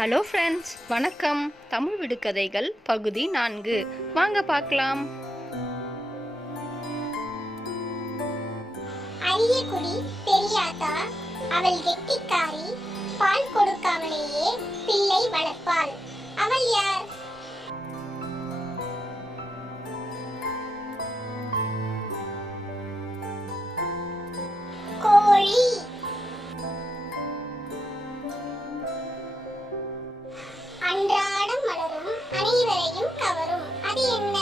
Hello friends, வணக்கம். தமிழ் விடுகதைகள் பகுதி 4 வாங்க பார்க்கலாம். அரியக்குடி பெரியாத்தா, அவள் கெட்டிக்காரி, பால் கொடுக்காமலேயே பிள்ளை வளர்ப்பாள். அவள் யார்? கோழி. அன்றாடம் மலரும், அனைவரையும் கவரும். அது என்ன?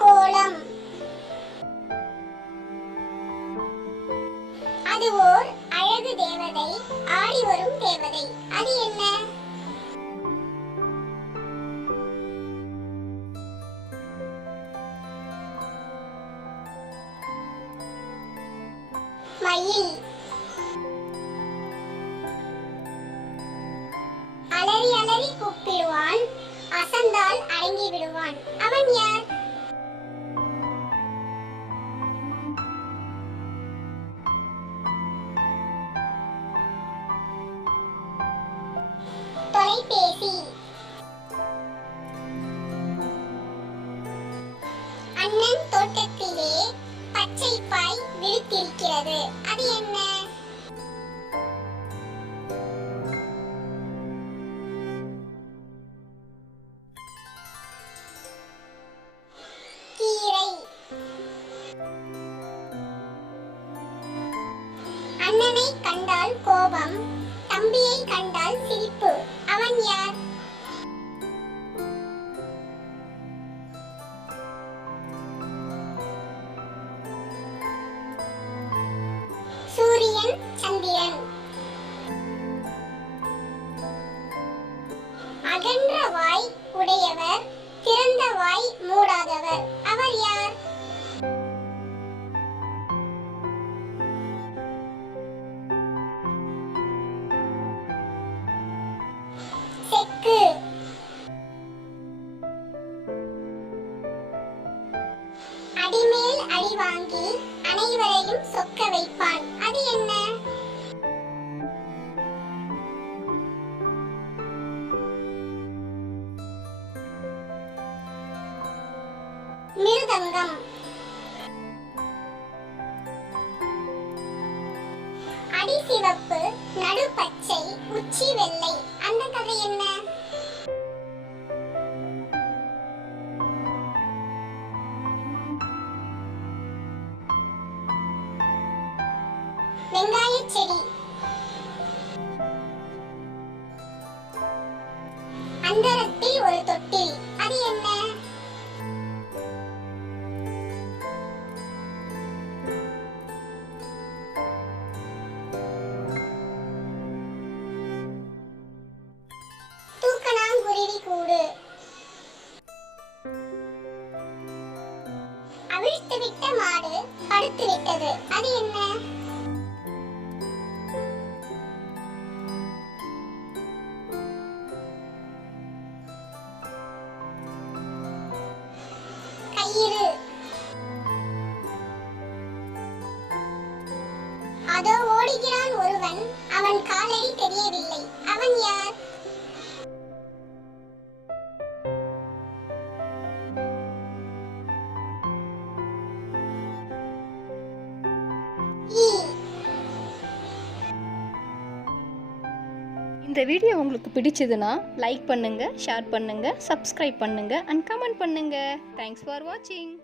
கோலம். அது ஓர் அழகு தேவதை, ஆடி வரும் தேவதை. அது என்ன? மயில். அலறி அலறி கூப்பிடுவான், அசந்தால் அடங்கி விடுவான். அவன் யார்? தொலைபேசி. அண்ணன் தோட்டத்திலே பச்சை பாய் விரித்திருக்கிறது. அது என்ன? கீரை. அண்ணனை கண்டால் கோபம், தம்பியை கண்டால் சிரிப்பு. அவன் யார்? சூரியன், சந்திரன். அகன்ற வாய் உடையவர், திறந்த வாய் மூடாதவர். அவர் யார்? செக்கு. அடிமேல் அடி வாங்கி அனைவரையும் சொக்க வைப்பான். அது என்ன? மிருதங்கம். அடி சிவப்பு, நடு பச்சை, உச்சி வெள்ளை. அந்த கதை என்ன? வெங்காயச் செடி. அந்தரத்தில் ஒரு தொட்டில். அது என்ன? தூக்கணாங்குருவி கூடு. அவிழ்த்து விட்ட மாடு படுத்து விட்டது. அது என்ன? கயிறு. அதோ ஓடுகிறான் ஒருவன், அவன் காலடி தெரியவில்லை. அவன் யார்? ஈ. இந்த வீடியோ உங்களுக்கு பிடிச்சதுன்னா லைக் பண்ணுங்க, ஷேர் பண்ணுங்க, சப்ஸ்கிரைப் பண்ணுங்க அண்ட் கமெண்ட் பண்ணுங்க. தேங்க்ஸ் ஃபார் வாட்சிங்.